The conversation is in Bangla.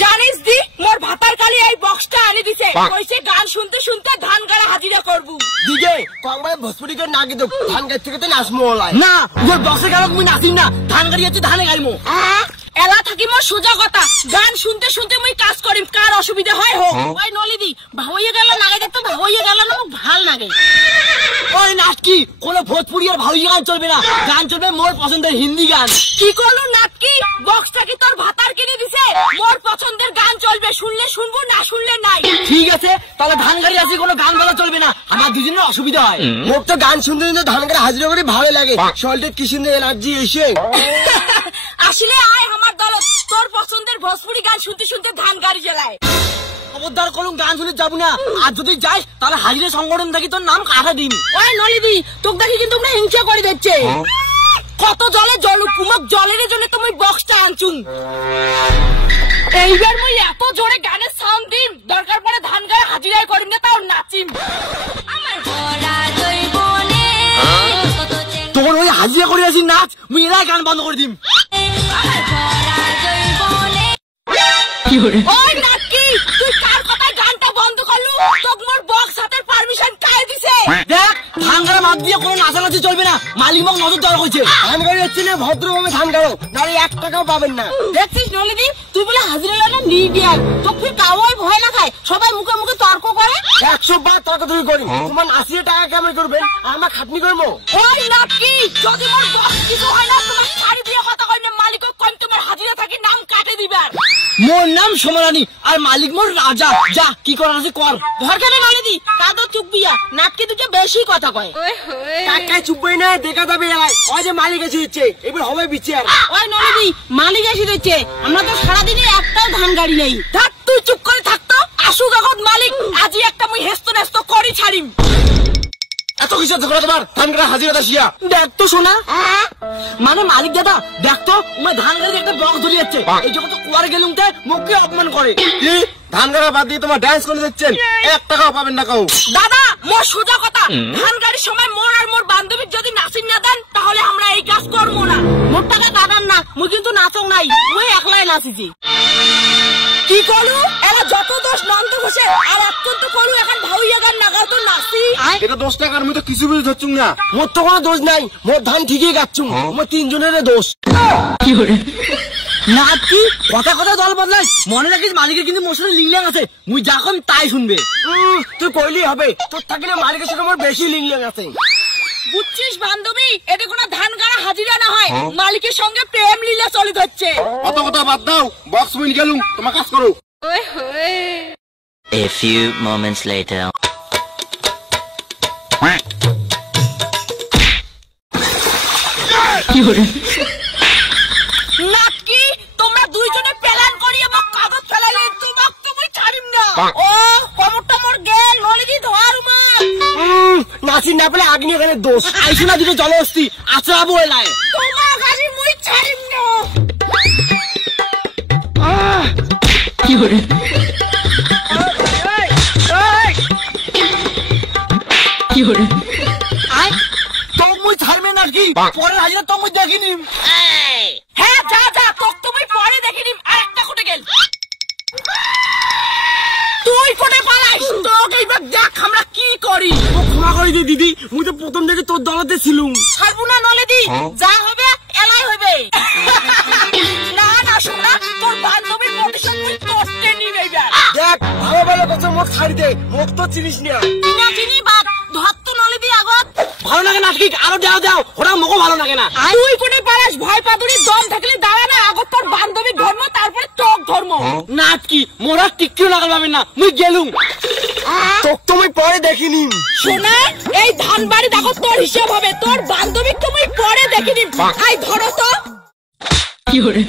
জানিস দি মোর ভাতার কালি এই বক্সটা আনি দিছে কইছে গান শুনতে শুনতে ধান গাড়া হাজিরা করবো দিগে কংবাই ভোজপুরি করে না কিন্তু ধান গাছ থেকে তো নাচমো লাই না ওর বক্সে গেল মুই নাচিম না ধান গাড়ি আছে ধানে গাইমু এলা থাকি মোর সোজা কথা গান শুনতে শুনতে মুই কাজ করিম কার অসুবিধা হয় হোক ওই নলিদি ভাইয়ে গেল লাগাই দেখতো ভাইয়ে গেল না ভাল লাগে ওই নাটকি কোন ভোজপুরি আর ভাউই গান চলবে না গান চলবে মোর পছন্দের হিন্দি গান কি করলো নাটকি বক্সটা কি তোর ভাতার কিনে দিছে মোর পছন্দের গান চলবে শুনলে শুনবো না শুনলে নাই ঠিক আছে তাহলে ধান গাড়ি আছে কোনো গান বলা চলবে না আমার দুজনের অসুবিধা হয় মোর তো গান শুনতে শুনতে ধান গাড়ি হাজিরা করে ভালো লাগে শরীরে কি সুন্দর এনার্জি এসে আসলে আয় আমার দলত তোর পছন্দের ভোজপুরি গান শুনতে শুনতে ধান গাড়ি জ্বালায় খবরদার কোনো গান শুনে যাবো না আর যদি যাস তাহলে হাজিরা সংগঠন থাকি তোর নাম কাটা দিন ওই নলিদি তোকে দেখি কিন্তু তোমরা হিংসা করে দিচ্ছে কত জলে জল কুমক জলের জন্য তুমি বক্সটা আনছুন এইবার মুই এত জোরে গানের সাউন্ড দিম দরকার পড়ে ধান গায়ে হাজিরাই করিম না তাও নাচিম তখন ওই হাজিরা করে আসি নাচ মুই এলাই গান বন্ধ করে দিম ওই নাকি তুই কার কথায় গানটা বন্ধ করলু তোকে মোর বক্স হাতের পারমিশন কাই দিছে দেখ ধান গাড়া মাত দিয়ে কোনো নাচানাচি চলবে না মালিক মক নজর দেওয়া হয়েছে ধান গাড়ি হচ্ছে না ভদ্রভাবে ধান গাড়ো নাহলে 1 টাকাও পাবেন না দেখছিস নলিদি তুই বলে হাজিরা লানা নিডিয়ান তোকে কাউই ভয় না খায় সবাই মুখে মুখে তর্ক করে 100 বার তর্কাতর্কি করি তোমার 80 টাকা কেমন করবেন আমার খাটনি করবো ওই নাকি যদি মোর বক্স কিছু হয় না তোমার শাড়ি দিয়ে কথা কই না মালিক কোন তোমার হাজিরা থাকি নাম কাটে দিবার মোর নাম সমরানী আর মালিক মোর রাজা যা কি করার আছে কর ধর কেন নলিদি কাদো চুপবিয়া নাটকে দুটো বেশি কথা কয় টাকায় চুপবই না দেখা যাবে ওই যে মালিক এসে দিচ্ছে এবার হবে বিচার ওই নলিদি মালিক এসে দিচ্ছে আমরা তো সারাদিনে একটাও ধান গাড়ি নেই থাক তুই চুপ করে থাকতো আসু যখন মালিক আজই একটা মুই হেস্ত নেস্ত করি ছাড়িম এত কিছু ঝগড়া তোমার ধান গাড়া হাজিরা দাসিয়া দেখ তো শোনা মানে মালিক দাদা দেখ তো উমে ধান গাড়ি একটা বক্স ধরে যাচ্ছে এই জন্য তো কুয়ার গেলুম তে মুখকে অপমান করে কি ধান গাড়া বাদ দিয়ে তোমার ডান্স করে দিচ্ছেন 1 টাকাও পাবেন না কাউ দাদা মোর সোজা কথা ধান গাড়ির সময় মোর আর মোর বান্ধবীর যদি নাচিন না দেন তাহলে আমরা এই কাজ করবো না মোর টাকা কাটান না মুই কিন্তু নাচক নাই মুই একলাই নাচিছি কি করু এরা যত দোষ নন্দ বসে আর অত্যন্ত করু এখন ভাউইয়া গান নাগাল তো নাচি এটা 10 টাকার আমি তো কিছু বুঝে ধরছুম না মোর তো কোনো দোষ নাই মোর ধান ঠিকই গাচ্ছুম মোর তিনজনের দোষ কি করে নাকি কথা কথা দল বদলাই মনে রাখিস মালিকের কিন্তু মোশনে লিংলাং আছে মুই যা কম তাই শুনবে তুই কইলি হবে তোর থাকলে মালিকের সঙ্গে মোর বেশি লিংলাং আছে বুঝছিস বান্ধবী এটা কোনো ধান গাড়া হাজিরা না হয় মালিকের সঙ্গে প্রেম লীলা চলিত হচ্ছে অত কথা বাদ দাও বক্স উইন গেলুম তোমার কাজ করো A few moments later. নাকি তোমরা দুইজনে প্ল্যান করি আমার কাগজ ফেলালে তোমাক তুমি ছাড়িম না ও কমরটা মোর গেল নলিদি ধোয়ার মার নাচি না পেলে আগ্নি এখানে দোষ আইসো না দুটো জলহস্তি আচরাবো এলায় তোমার গাড়ি মুই ছাড়িম না কি করে কি করে আয় তো মুই ছাড়বে নাকি পরে হাজিরা তো মুই দেখিনি হ্যাঁ যা যা তোক তুমি পরে দেখিনিম আরেকটা কোটে গেল তুই কোটে পালাইস তোকে এইবার দেখ আমরা কি করি ক্ষমা করে দি দিদি মুই তো প্রথম থেকে তোর দলতে ছিলুম ছাড়বো না নলেদি যা হবে এলাই হবে না না শোনা তোর বান্ধবীর প্রতিশোধ তুই করতে নিবে এবার দেখ ভালো ভালো কথা মুখ ছাড়ি দে মুখ তো চিনিস না চিনা চিনি বাদ ধর তো নলেদি আগত ভালো লাগে না ঠিক আরো দাও দাও ওরা মুখও ভালো লাগে না তুই কোটে পালাস ভয় পাদুরি দম থাকলে দাঁড়া না আগত তোর বান্ধবীর ধর্ম তারপরে তোর ধর্ম নাটকি মোরা টিকিও লাগাল পাবেন না মুই গেলুম তোক তুমি পরে দেখিনি শোনা এই ধান বাড়ি দেখো তোর হিসাব হবে তোর বান্ধবী তুমি পরে দেখিনি আই ধরো তো কি করে